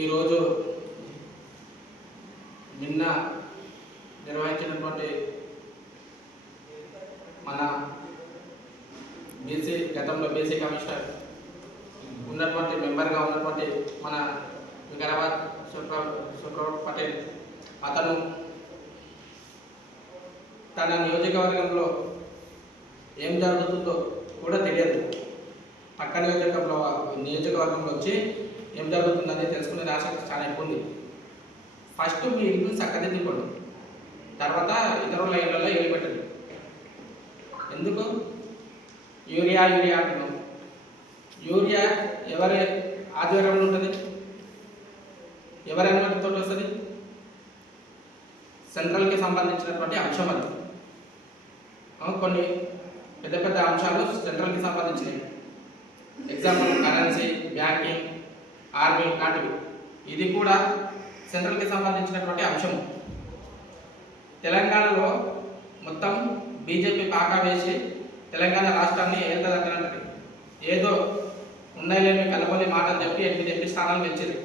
ఈరోజు నిన్న నిర్వహించినటువంటి మన బీసీ గతంలో బీసీ కమిషనర్ ఉన్నటువంటి మెంబర్గా ఉన్నటువంటి మన వికారాబాద్ శుక్ర శుక్ర పటేల్ అతను తన నియోజకవర్గంలో ఏం జరుగుతుందో కూడా తెలియదు. పక్క నియోజకవర్గంలో నియోజకవర్గంలో వచ్చి ఏం జరుగుతుందని తెలుసుకునే ఆసక్తి చాలా ఎక్కువ ఉంది. ఫస్ట్ మీ ఇల్లు చక్కదిద్దుకోండి. తర్వాత ఇతరుల లైన్లలో ఇల్లు పెట్టండి ఎందుకు? యూరియా యూరియా అంటున్నాం. యూరియా ఎవరి ఆధ్వర్యంలో ఉంటుంది? ఎవరి అనుమతితో వస్తుంది? సెంట్రల్కి సంబంధించినటువంటి అంశం అది. కొన్ని పెద్ద పెద్ద అంశాలు సెంట్రల్కి సంబంధించినవి. ఎగ్జాంపుల్ కరెన్సీ బ్యాంకింగ్ ఆర్మీ లాంటివి. ఇది కూడా సెంట్రల్కి సంబంధించినటువంటి అంశం తెలంగాణలో మొత్తం బీజేపీ పాకా వేసి తెలంగాణ రాష్ట్రాన్ని ఏదదంటే ఏదో ఉన్నాయి లేని కలబోలి మాటలు చెప్పి ఎనిమిది ఎంపీ స్థానాలు గెలిచింది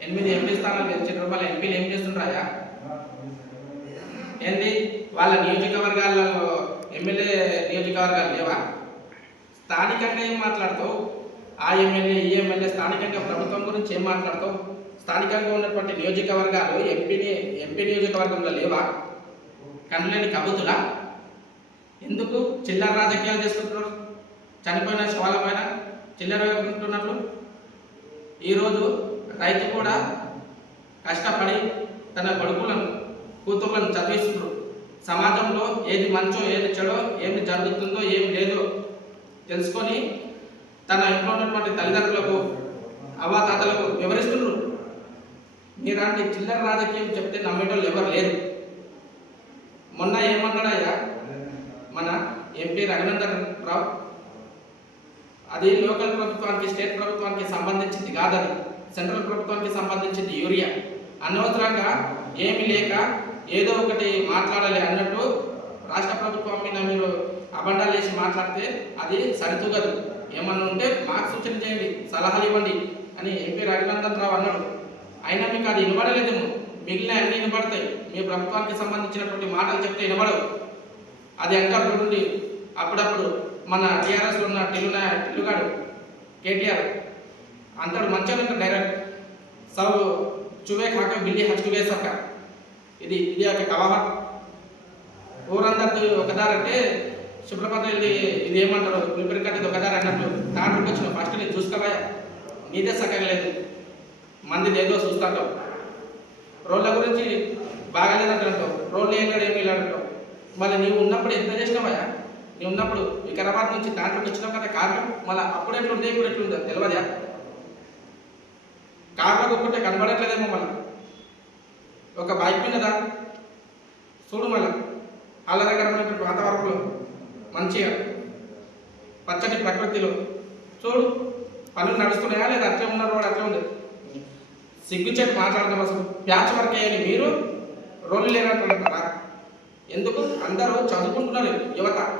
ఎనిమిది ఎంపీ స్థానాలు గెలిచిన మళ్ళీ ఎంపీలు ఏం చేస్తుంటారా ఏంది? వాళ్ళ నియోజకవర్గాల్లో ఎమ్మెల్యే నియోజకవర్గాలు లేవా? స్థానికంగా ఏం మాట్లాడతావు? ఆ ఎమ్మెల్యే ఈ ఎమ్మెల్యే స్థానికంగా ప్రభుత్వం గురించి ఏం మాట్లాడతావు? స్థానికంగా ఉన్నటువంటి నియోజకవర్గాలు ఎంపీని ఎంపీ నియోజకవర్గంలో లేవా? కనులేని కబుతులా ఎందుకు చిల్లర రాజకీయాలు చేసుకుంటున్నారు? చనిపోయిన శవాల పైన చిల్లర ఉంటున్నట్లు ఈరోజు రైతు కూడా కష్టపడి తన కొడుకులను కూతుర్లను చదివిస్తున్నారు. సమాజంలో ఏది మంచో ఏది చెడో ఏమి జరుగుతుందో ఏమి లేదో తెలుసుకొని తన ఇంట్లో ఉన్నటువంటి తల్లిదండ్రులకు అవాతాతలకు వివరిస్తున్నారు మీలాంటి చిల్లర రాజకీయం చెప్తే నమ్మేటోళ్ళు ఎవరు లేరు. మొన్న ఏమన్నాడయ్యా? మన ఎంపీ రఘునందన్ రావు అది లోకల్ ప్రభుత్వానికి స్టేట్ ప్రభుత్వానికి సంబంధించింది కాదని సెంట్రల్ ప్రభుత్వానికి సంబంధించింది యూరియా. అనవసరంగా ఏమి లేక ఏదో ఒకటి మాట్లాడాలి అన్నట్టు రాష్ట్ర ప్రభుత్వం మీద మీరు అబండాలు వేసి మాట్లాడితే అది సరితూగదు. ఏమన్నా ఉంటే మాకు సూచన చేయండి సలహాలు ఇవ్వండి అని ఎంపీ రఘునందన్ రావు అన్నాడు. అయినా మీకు అది వినబడలేదేమో. మిగిలిన అన్ని వినబడతాయి. మీ ప్రభుత్వానికి సంబంధించినటువంటి మాటలు చెప్తే వినబడవు. అది అంటారు నుండి అప్పుడప్పుడు మన టీఆర్ఎస్లో ఉన్న టిల్లు టిల్లుగాడు కేటీఆర్ అంతడు మంచిగా డైరెక్ట్. సౌ చువే కాక బిల్లి హచ్చువే సక్క ఇది ఇది ఒక కవాహట్ ఊరందరిది ఒకదారంటే సుప్రభాతం వెళ్ళి ఇది ఏమంటారు పులిపిరి కట్టి ఒకదారి అన్నట్టు తాటకు వచ్చిన ఫస్ట్ నేను చూసుకోవా నీదే సగం లేదు. మంది ఏదో చూస్తాంటావు రోళ్ళ గురించి బాగాలేదంటావు రోళ్ళు ఏం ఏమి ఏమీ మళ్ళీ నీవు ఉన్నప్పుడు ఎంత చేసినావా నీ ఉన్నప్పుడు వికారాబాద్ నుంచి దాంట్లోకి వచ్చినావు కదా కారణం మళ్ళీ అప్పుడు ఎట్లుంది ఇప్పుడు ఎట్లుందో? తెలియదా కార్లకు ఒక్కటే కనబడట్లేదేమో మళ్ళీ. ఒక బైక్ ఉన్నదా? చూడు మళ్ళీ. ఆహ్లాదకరమైనటువంటి వాతావరణంలో. మంచిగా పచ్చటి ప్రకృతిలో. చూడు పనులు నడుస్తున్నాయా లేదా అట్లే ఉన్నారు వాడు అట్లే ఉంది. సిగ్గుచేట్ మాట్లాడదాం అసలు. ప్యాచ్ వర్క్ అయ్యాలి మీరు. రోలు లేనట్టున్నారా ఎందుకు? అందరూ చదువుకుంటున్నారు యువత.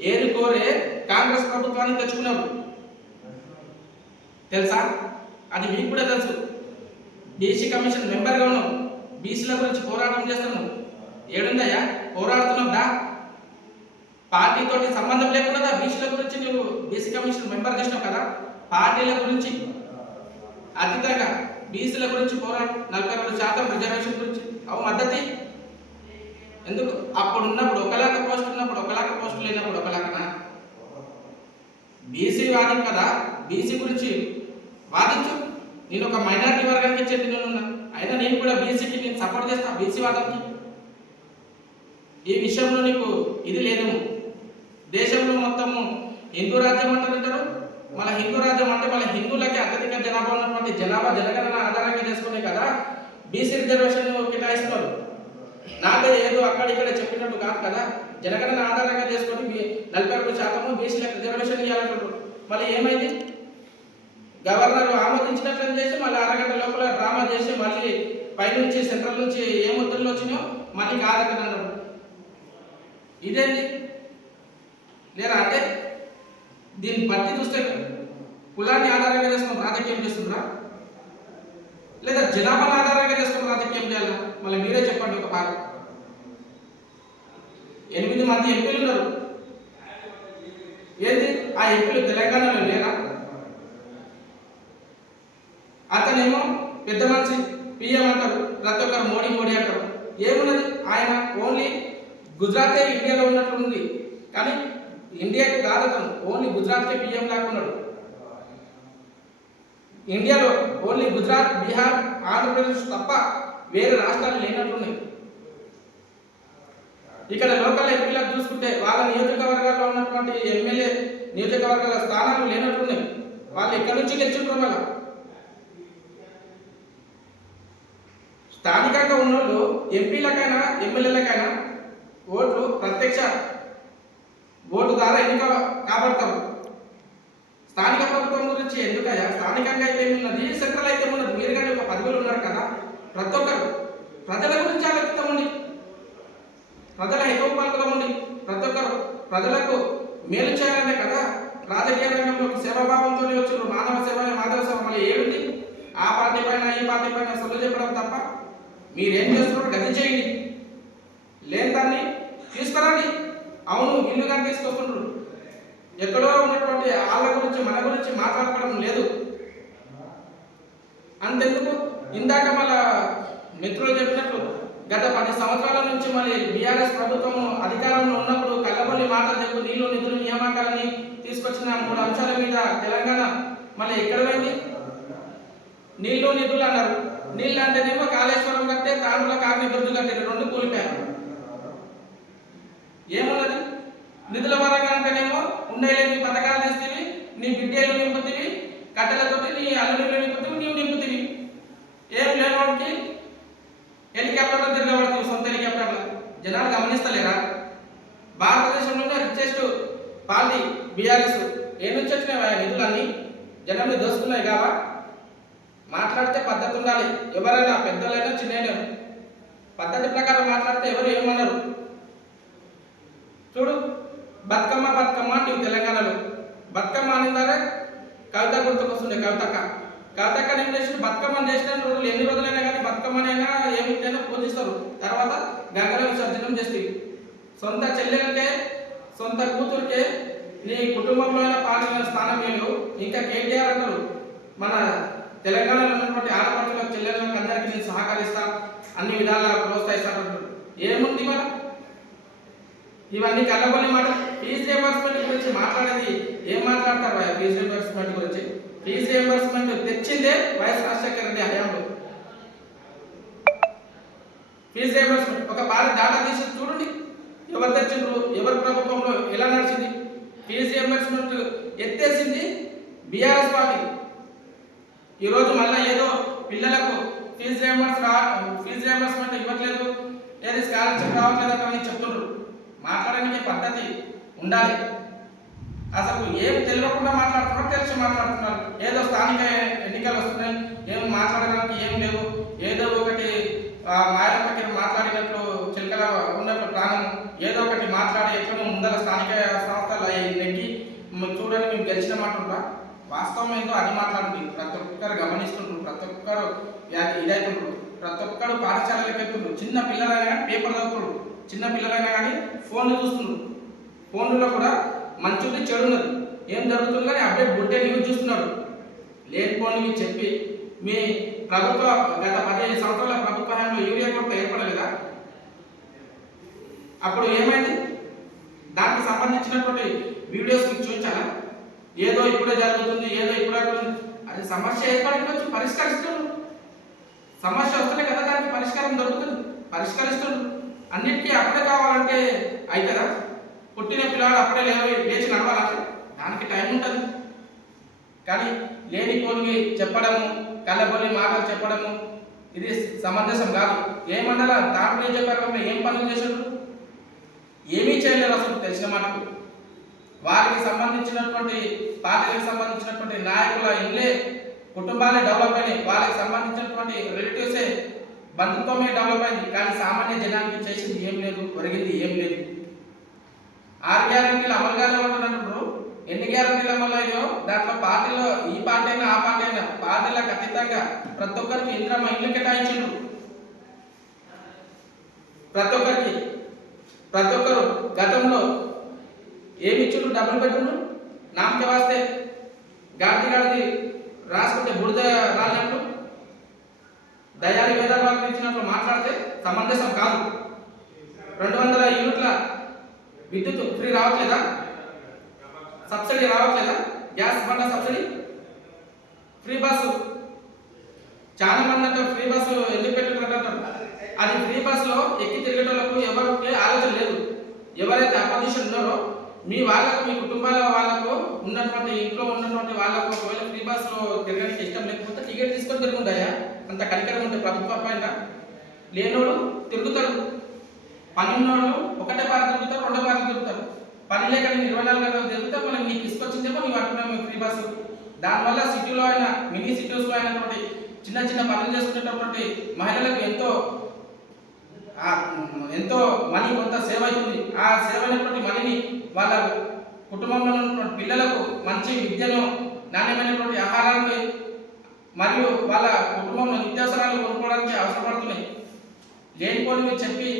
ఏరి కోరే కాంగ్రెస్ ప్రభుత్వాన్ని తెచ్చుకున్నారు. తెలుసా? అది మీకు కూడా తెలుసు. బీసీ కమిషన్ మెంబర్గా ఉన్నాం బీసీల గురించి పోరాటం చేస్తున్నాం ఏడుందయ్యా? పోరాడుతున్నాం దా. పార్టీతోటి సంబంధం లేకుండా బీసీల గురించి నువ్వు బీసీ కమిషన్ మెంబర్ చేసినావు కదా? పార్టీల గురించి అతీతంగా బీసీల గురించి పోరాడు నలభై రెండు శాతం రిజర్వేషన్ గురించి? అవు మద్దతి ఎందుకు? అప్పుడు ఉన్నప్పుడు ఒకలాగా పోస్ట్ ఉన్నప్పుడు ఒకలాగా పోస్ట్ లేనప్పుడు ఒకలాగనా? బీసీ వాదం కదా బీసీ గురించి వాదించు. నేను ఒక మైనారిటీ వర్గానికి చెందిన అయినా నేను కూడా బీసీకి నేను సపోర్ట్ చేస్తా బీసీ వాదంకి. ఈ విషయంలో నీకు ఇది లేదేమో దేశంలో మొత్తము హిందూ రాజ్యం అంటారు మళ్ళీ హిందూ రాజ్యం అంటే మళ్ళీ హిందువులకి అత్యధిక జనాభా ఉన్నటువంటి జనాభా జనగణన ఆధారంగా చేసుకునే కదా? బీసీ రిజర్వేషన్ కేటాయిస్తున్నారు. నాతో ఏదో అక్కడ ఇక్కడ చెప్పినట్టు కాదు కదా? జనగణన ఆధారంగా చేసుకొని నలభై రెండు శాతము బీసీలకు రిజర్వేషన్ ఇవ్వాలంటారు మళ్ళీ ఏమైంది? గవర్నర్ ఆమోదించినట్లు చేసి మళ్ళీ అరగంట లోపల డ్రామా చేసి మళ్ళీ పైనుంచి సెంట్రల్ నుంచి ఏ ముద్రలు వచ్చినాయో మళ్ళీ కాదక్కడ ఇదేంటి లేదా అంటే దీన్ని బట్టి చూస్తే కులాన్ని ఆధారంగా చేసుకుని రాజకీయం చేస్తుందా? లేదా జనాభాను ఆధారంగా చేసుకుని రాజకీయం చేయాలా? మళ్ళీ మీరే చెప్పండి ఒక భాగం. ఎనిమిది మంది ఎంపీలు ఉన్నారు. ఏంది? ఆ ఎంపీలు తెలంగాణలో లేరా? అతనేమో పెద్ద మనిషి పిఎం అంటారు ప్రతి ఒక్కరు మోడీ మోడీ అంటారు. ఏమున్నది? ఆయన ఓన్లీ గుజరాతే ఇండియాలో ఉన్నట్లు ఉంది కానీ ఇండియాకి కాదు అతను ఓన్లీ గుజరాత్కే పిఎం లాక్కున్నాడు. ఇండియాలో ఓన్లీ గుజరాత్ బీహార్ ఆంధ్రప్రదేశ్ తప్ప వేరే రాష్ట్రాలు లేనట్లున్నాయి. ఇక్కడ లోకల్ ఎంపీలకు చూసుకుంటే వాళ్ళ నియోజకవర్గాల్లో ఉన్నటువంటి ఎమ్మెల్యే నియోజకవర్గాల స్థానాలు లేనట్లున్నాయి. వాళ్ళు ఇక్కడ నుంచి గెలుచుంటారు మళ్ళా? స్థానికంగా ఉన్నోళ్ళు ఎంపీలకైనా ఎమ్మెల్యేలకైనా ఓట్లు ప్రత్యక్ష ఓటు ద్వారా ఎన్నిక కాబడతారు స్థానిక ప్రభుత్వం గురించి ఎందుకయ్యా? స్థానికంగా అయితే ఉన్నది సెంట్రల్ అయితే ఉన్నది మీరు కానీ ఒక పదవులు ఉన్నారు కదా? ప్రతి ఒక్కరు ప్రజల గురించి ఆలోచిస్తామండి ప్రజల హితోపాలకులు ఉండి ప్రతి ఒక్కరు ప్రజలకు మేలు చేయాలనే కదా? రాజకీయ రంగంలో సేవాభావంతో వచ్చారు మానవ సేవ మాధవ సేవ మళ్ళీ ఏమిటి ఆ పార్టీ పైన ఈ పార్టీ పైన సొల్లు చెప్పడం తప్ప మీరేం చేస్తున్నారో గది చేయండి. లేని దాన్ని తీసుకురండి. అవును ఇల్లు కానీ ఎక్కడో ఉన్నటువంటి వాళ్ళ గురించి మన గురించి మాట్లాడుకోవడం లేదు. అంతెందుకు? ఇందాక మళ్ళా మిత్రులు చెప్పినట్లు గత పది సంవత్సరాల నుంచి మరి బీఆర్ఎస్ ప్రభుత్వం అధికారంలో ఉన్నప్పుడు కళ్ళబొల్లి మాటలు చెప్పు నీళ్ళు నిధులు నియామకాలని తీసుకొచ్చిన మూడు అంశాల మీద తెలంగాణ మళ్ళీ ఎక్కడ పోయింది? నీళ్ళు నిధులు అన్నారు. నీళ్ళు అంటేనేమో కాళేశ్వరం కట్టే తాండ్రుల కార్ని బ్రిడ్జ్ కట్టారు రెండు కూలిపోయారు ఏమున్నది నిధుల పరంగా అంటేనేమో ఉండేలేని పథకాలు తెస్తేవి నీ బిడ్డలు నింపుతీవి కట్టెలతోటి నీ అల్లుళ్ళు నింపుతీవి నీవు నింపుతీవి. ఏం లేనోడికి హెలికాప్టర్లో తిరగబడుతుంది సొంత హెలికాప్టర్లో. జనాలు గమనిస్తలేరా? భారతదేశంలోనే రిచెస్ట్ పార్టీ బీఆర్ఎస్. ఏ నుంచి వచ్చినాయి నిధులన్నీ? జనాన్ని దోసుకున్నాయి కావా? మాట్లాడితే పద్ధతి ఉండాలి. ఎవరైనా పెద్దలైనా చిన్నైనా పద్ధతి ప్రకారం మాట్లాడితే ఎవరు ఏమన్నారు చూడు బతుకమ్మ బతుకమ్మ అంటే తెలంగాణలో. బతుకమ్మ అనిందారే కవిత గుర్తుకొస్తుండే కవితక్క. కవితక్క ఏం చేసి బతుకమ్మ చేసిన రోజులు ఎన్ని రోజులైనా కానీ బతుకమ్మనైనా ఏమిటైనా పూజిస్తారు. తర్వాత గంగలో విసర్జనం చేస్తే సొంత చెల్లెలకే సొంత కూతురికే నీ కుటుంబంలో అయినా పాల్గొనే స్థానం ఏమో ఇంకా కేటీఆర్ అంటారు మన తెలంగాణలో ఉన్నటువంటి ఆడపడుచులకు చెల్లెలకు అందరికీ నేను సహకరిస్తా అన్ని విధాలా ప్రోత్సహిస్తాను ఏముంది మన ఇవన్నీ కళ్ళబొల్లి మాట ఫీజు రియంబర్స్మెంట్ గురించి మాట్లాడేది ఏం మాట్లాడతారు భయ ఫీజు రియంబర్స్మెంట్ గురించి. ఫీజు రియంబర్స్మెంట్ తెచ్చిందే వైఎస్ రాజశేఖర రెడ్డి హయాంలో. Fees reimbursement. ఒక భారత్ డాటా తీసి చూడండి. ఎవరు తెచ్చిండ్రు? ఎవరి ప్రభుత్వంలో ఎలా నడిచింది? ఫీజు రియంబర్స్మెంట్ ఎత్తేసింది బీఆర్ఎస్ పార్టీ. ఈరోజు మళ్ళీ ఏదో పిల్లలకు ఫీజు రియంబర్స్ రా ఫీజు రియంబర్స్మెంట్ ఇవ్వట్లేదు. ఏది స్కాలర్షిప్ రావట్లేదు అని చెప్తున్నారు మాట్లాడడానికి పద్ధతి ఉండాలి. అసలు ఏం తెలియకుండా మాట్లాడుతున్నారు తెలిసి మాట్లాడుతున్నారు. ఏదో స్థానిక ఎన్నికలు వస్తున్నాయి ఏం మాట్లాడడానికి ఏం లేవు. ఏదో ఒకటి ఆ, మాట్లాడినట్లు చిలకల ఉన్నట్లు ప్రాణం ఏదో ఒకటి మాట్లాడి ఎట్లనో ముందర స్థానిక సంస్థలు అవి చూడని చూడండి మేము గెలిచిన మాట వాస్తవం ఏందో అది మాట్లాడండి. ప్రతి ఒక్కరు గమనిస్తుండ్రు ప్రతి ఒక్కరు యా- ప్రతి ఒక్కరు పాఠశాలలకు వెళ్తుండ్రు. చిన్న పిల్లలైనా కానీ పేపర్ చదువుతుండ్రు. చిన్న పిల్లలైనా కానీ ఫోన్లు చూస్తుండ్రు. ఫోన్లలో కూడా మంచి ఉంది చెడు ఉన్నది ఏం జరుగుతుంది కానీ అప్డేట్ బుట్టే న్యూస్ చూస్తున్నాడు. లేనిపోనివి చెప్పి మీ ప్రభుత్వ గత పదిహేను సంవత్సరాల ప్రభుత్వ హయాంలో యూరియా కొరత ఏర్పడలేదా? అప్పుడు ఏమైంది? దానికి సంబంధించినటువంటి వీడియోస్ మీకు చూపించాలా? ఏదో ఇప్పుడే జరుగుతుంది ఏదో ఇప్పుడే జరుగుతుంది. అది సమస్య ఏర్పడినొచ్చు పరిష్కరిస్తున్నారు. సమస్య వస్తేనే కదా దానికి పరిష్కారం దొరుకుతుంది. పరిష్కరిస్తున్నారు. అన్నిటికీ అప్పుడే కావాలంటే అవుతుందా పుట్టిన పిల్లాడు అప్పుడే లేవి లేచి నడవాలంటే దానికి టైం ఉంటుంది. కానీ లేని పోలివి చెప్పడము కళ్ళబొల్లి మాటలు చెప్పడము ఇది సమంజసం కాదు. ఏమన్నా దాంట్లో చెప్పారు ఏం పనులు చేశారు ఏమీ చేయలేరు అసలు తెలిసిన మాటకు. వారికి సంబంధించినటువంటి పార్టీలకు సంబంధించినటువంటి నాయకుల ఇల్లే కుటుంబాలే డెవలప్ అయినాయి. వాళ్ళకి సంబంధించినటువంటి రిలేటివ్సే బంధుత్వమే డెవలప్ అయింది. కానీ సామాన్య జనానికి చేసింది ఏం లేదు ఒరిగింది ఏం లేదు. ఆరు గ్యారంటీలు అమలు కాలేమంటున్నారు ఎన్ని గ్యారంటీలు అమలు అయ్యో దాంట్లో పార్టీలో ఈ పార్టీ అయినా ఆ పార్టీ అయినా పార్టీలకు ఖచ్చితంగా ప్రతి ఒక్కరికి ఇంద్రమ్మ ఇల్లు కేటాయించారు ప్రతి ఒక్కరికి. ప్రతి ఒక్కరు గతంలో ఏమి ఇచ్చిండ్రు డబుల్ బెడ్రూమ్ నామకే వాస్తే గాడిది గాడిది రాసుకుంటే బుడిద రాలినట్లు? దయాలి వేదాలు ఇచ్చినట్లు మాట్లాడితే సమంజసం కాదు. రెండు వందల యూనిట్ల విద్యుత్ ఫ్రీ రావట్లేదా? సబ్సిడీ రావట్లేదా? గ్యాస్ బండ సబ్సిడీ? Free bus. చాలా మంది అంటారు ఫ్రీ బస్సు ఎందుకు పెట్టుకుంటారు? అది ఫ్రీ బస్సులో ఎక్కి తిరిగేటోళ్ళకు ఎవరికి ఆలోచన లేదు. ఎవరైతే అపోజిషన్ ఉన్నారో మీ వాళ్ళకు మీ కుటుంబాల వాళ్ళకు ఉన్నటువంటి ఇంట్లో ఉన్నటువంటి వాళ్ళకు ఒకవేళ ఫ్రీ బస్సులో తిరగడానికి ఇష్టం లేకపోతే టికెట్ తీసుకొని తిరుగుంటాయా అంత కనికరం ఉంటే ప్రభుత్వ పైన. లేనోడు తిరుగుతాడు. పని ఉన్నోళ్ళు ఒకటే పార్టీ తిరుగుతారు రెండో పార్టీ తిరుగుతారు. పని లేక నేను ఇరవై నాలుగు గంటలు తిరిగితే మనం నీకు తీసుకొచ్చిందేమో నీవు అంటున్నాము ఫ్రీ బస్సు దానివల్ల సిటీలో అయినా మినీ సిటీస్లో అయినటువంటి చిన్న చిన్న పనులు చేసుకునేటటువంటి మహిళలకు ఎంతో ఎంతో మనీ కొంత సేవ్ అవుతుంది. ఆ సేవ్ అయినటువంటి మనీని వాళ్ళ కుటుంబంలో ఉన్నటువంటి పిల్లలకు మంచి విద్యను నాణ్యమైనటువంటి ఆహారానికి మరియు వాళ్ళ కుటుంబంలో నిత్యావసరాలు కొనుక్కోవడానికి అవసరపడుతున్నాయి. లేనిపోనివి చెప్పి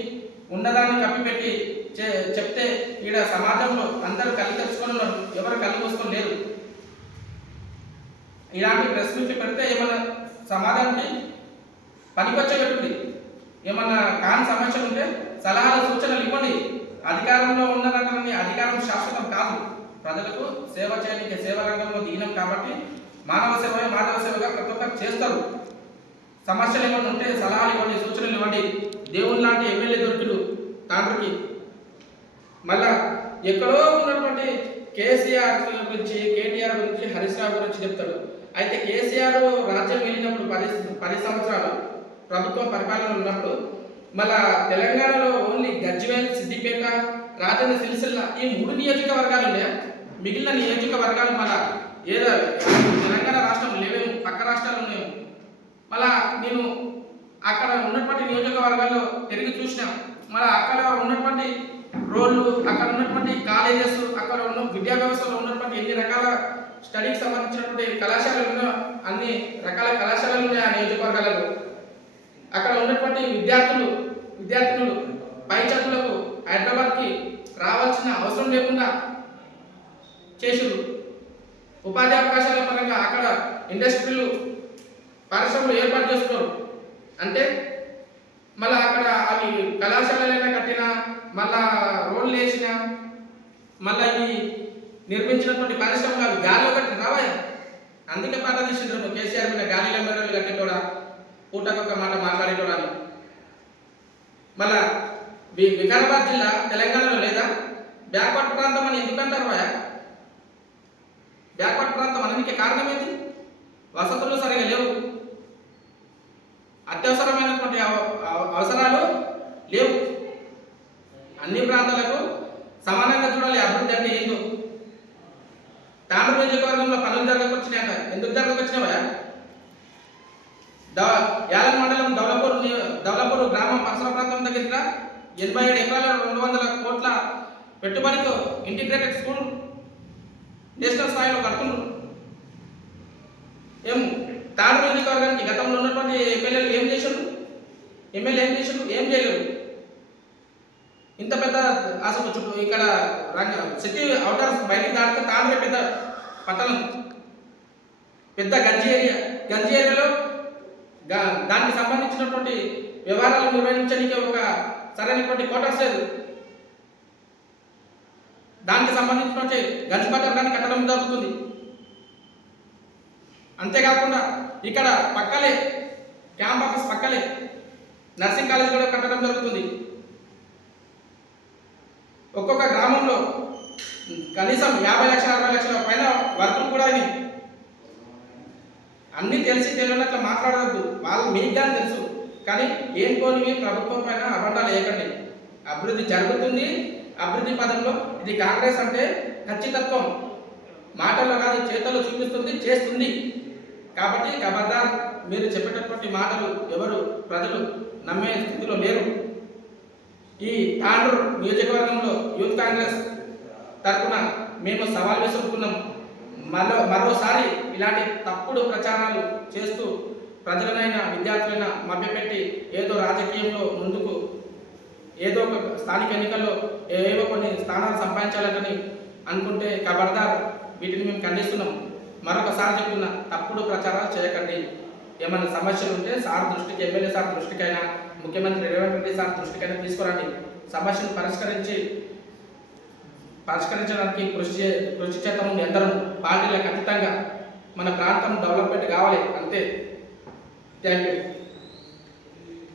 ఉన్నదాన్ని కప్పిపెట్టి చె- చెప్తే ఈడ సమాజంలో అందరూ కళ్ళు తెచ్చుకొని ఉన్నారు. ఎవరు కళ్ళు మూసుకొని లేరు. ఇలాంటి ప్రెస్ మీట్లు పెడితే ఏమైనా సమాజానికి పనికొచ్చేటట్టుంది. ఏమన్నా కాని సమస్యలు ఉంటే సలహాలు సూచనలు ఇవ్వండి. అధికారంలో ఉన్నదంటే అధికారం శాశ్వతం కాదు. ప్రజలకు సేవ చేయడానికి సేవ రంగంలో దిగినాం కాబట్టి మానవ సేవ మానవ సేవగా ప్రతి ఒక్కరు చేస్తారు. సమస్యలు ఏమైనా ఉంటే సలహాలు ఇవ్వండి సూచనలు ఇవ్వండి. దేవుని లాంటి ఎమ్మెల్యే దొరికిడు. తండ్రికి. మళ్ళా ఎక్కడో ఉన్నటువంటి కేసీఆర్ గురించి కేటీఆర్ గురించి హరీష్ రావు గురించి చెప్తాడు. అయితే కేసీఆర్ రాజ్యం వెళ్ళినప్పుడు పది పది సంవత్సరాలు ప్రభుత్వం పరిపాలన ఉన్నప్పుడు మళ్ళా తెలంగాణలో ఓన్లీ గజ్వేల్ సిద్దిపేట రాజన్న సిరిసిల్ల ఈ మూడు నియోజకవర్గాలు ఉన్నాయా? మిగిలిన నియోజకవర్గాలు మళ్ళా ఏదో తెలంగాణ రాష్ట్రం లేవేమో పక్క రాష్ట్రాలు ఉన్నాయో. మళ్ళా నేను అక్కడ ఉన్నటువంటి నియోజకవర్గాల్లో తిరిగి చూసిన మన అక్కడ ఉన్నటువంటి రోడ్లు అక్కడ ఉన్నటువంటి కాలేజెస్ అక్కడ ఉన్న విద్యా వ్యవస్థలో ఉన్నటువంటి ఎన్ని రకాల స్టడీకి సంబంధించినటువంటి కళాశాలలు ఉన్నాయో అన్ని రకాల కళాశాలలు ఉన్నాయి ఆ నియోజకవర్గాలలో. అక్కడ ఉన్నటువంటి విద్యార్థులు విద్యార్థినులు పై చదువులకు హైదరాబాద్కి రావాల్సిన అవసరం లేకుండా చేసుడు ఉపాధి అవకాశాల పరంగా అక్కడ ఇండస్ట్రీలు పరిశ్రమలు ఏర్పాటు చేస్తున్నారు. అంటే మళ్ళా అక్కడ అవి కళాశాలలైనా కట్టిన మళ్ళా రోడ్లు వేసినా మళ్ళా ఇవి నిర్మించినటువంటి పరిశ్రమలు అవి గాలిలో కట్టిన రావా అందుకే పాట తీసిండ్రు కేసీఆర్ మీద గాలి లెంబర్లు కట్టేటోడా పూటకొక మాట మాట్లాడేటోడా కూడా. మళ్ళా వికారాబాద్ జిల్లా తెలంగాణలో లేదా? బ్యాక్వర్డ్ ప్రాంతం అని ఎందుకంటారు రాయా బ్యాక్వర్డ్ ప్రాంతం అనడానికి కారణం ఏంటి వసతులు సరిగా లేవు. అత్యవసరమైనటువంటి అవ- అవసరాలు లేవు. అన్ని ప్రాంతాలకు సమానంగా చూడాలి. అభివృద్ధి అంటే ఏందో? తాండ్ర నియోజకవర్గంలో పనులు జరగకొచ్చినాక ఎందుకు జరగకొచ్చినావా యాలం మండలం దౌలపూర్ నియో- దౌలపూర్ గ్రామం పరిసర ప్రాంతం దగ్గర ఎనభై ఏడు ఎకరాల రెండు వందల కోట్ల పెట్టుబడితో ఇంటిగ్రేటెడ్ స్కూల్ నేషనల్ స్థాయిలో కడుతున్నారు. ఏం తాడు నియోజకవర్గానికి గతంలో ఉన్నటువంటి ఎమ్మెల్యేలు ఏం చేశారు? ఎమ్మెల్యే ఏం చేశారు? ఏం చేయలేరు. ఇంత పెద్ద అసలు చుట్టూ? ఇక్కడ రంగ సిటీ అవుటర్ బయటికి దాటితే తాండ్ర పెద్ద పట్టణం. పెద్ద గంజి ఏరియా. గంజి ఏరియాలో దానికి సంబంధించినటువంటి వ్యవహారాలు నిర్వహించడానికి ఒక సరైనటువంటి కోటర్స్ లేదు. దానికి సంబంధించినటువంటి గంజి పట్టణాన్ని కట్టడం జరుగుతుంది. అంతేకాకుండా ఇక్కడ పక్కలే క్యాంప్ ఆఫీస్ పక్కలే నర్సింగ్ కాలేజ్ కూడా కట్టడం జరుగుతుంది. ఒక్కొక్క గ్రామంలో కనీసం యాభై లక్షల అరవై లక్షల పైన వర్కులు కూడా అయినాయి. అన్నీ తెలిసి తెలియనట్లు మాట్లాడవద్దు. వాళ్ళు మీకు కానీ తెలుసు. కానీ ఏం పోనివి ప్రభుత్వం పైన అబద్ధాలు వేయకండి. అభివృద్ధి జరుగుతుంది. అభివృద్ధి పదంలో ఇది కాంగ్రెస్ అంటే ఖచ్చితత్వం. మాటల్లో కాదు చేతల్లో చూపిస్తుంది చేస్తుంది. కాబట్టి ఖబర్దార్ మీరు చెప్పేటటువంటి మాటలు ఎవరు? ప్రజలు నమ్మే స్థితిలో లేరు. ఈ తాండ్రు నియోజకవర్గంలో యూత్ కాంగ్రెస్ తరఫున మేము సవాల్ విసురుకున్నాం మరో మరోసారి ఇలాంటి తప్పుడు ప్రచారాలు చేస్తూ ప్రజలనైనా విద్యార్థులైనా మభ్యపెట్టి ఏదో రాజకీయంలో ముందుకు ఏదో ఒక స్థానిక ఎన్నికల్లో ఏవో కొన్ని స్థానాలు సంపాదించాలని అనుకుంటే ఖబర్దార్ వీటిని మేము ఖండిస్తున్నాం. మరొకసారి చెప్తున్నా తప్పుడు ప్రచారాలు చేయకండి. ఏమైనా సమస్యలు ఉంటే సార్ దృష్టికి ఎమ్మెల్యే సార్ దృష్టికైనా ముఖ్యమంత్రి రేవంత్ రెడ్డి సార్ దృష్టికైనా తీసుకురండి. సమస్యను పరిష్కరించి పరిష్కరించడానికి కృషి చే కృషి చేద్దాం ఎందరం పార్టీలకు అతీతంగా మన ప్రాంతం డెవలప్మెంట్ కావాలి అంతే. Thank you.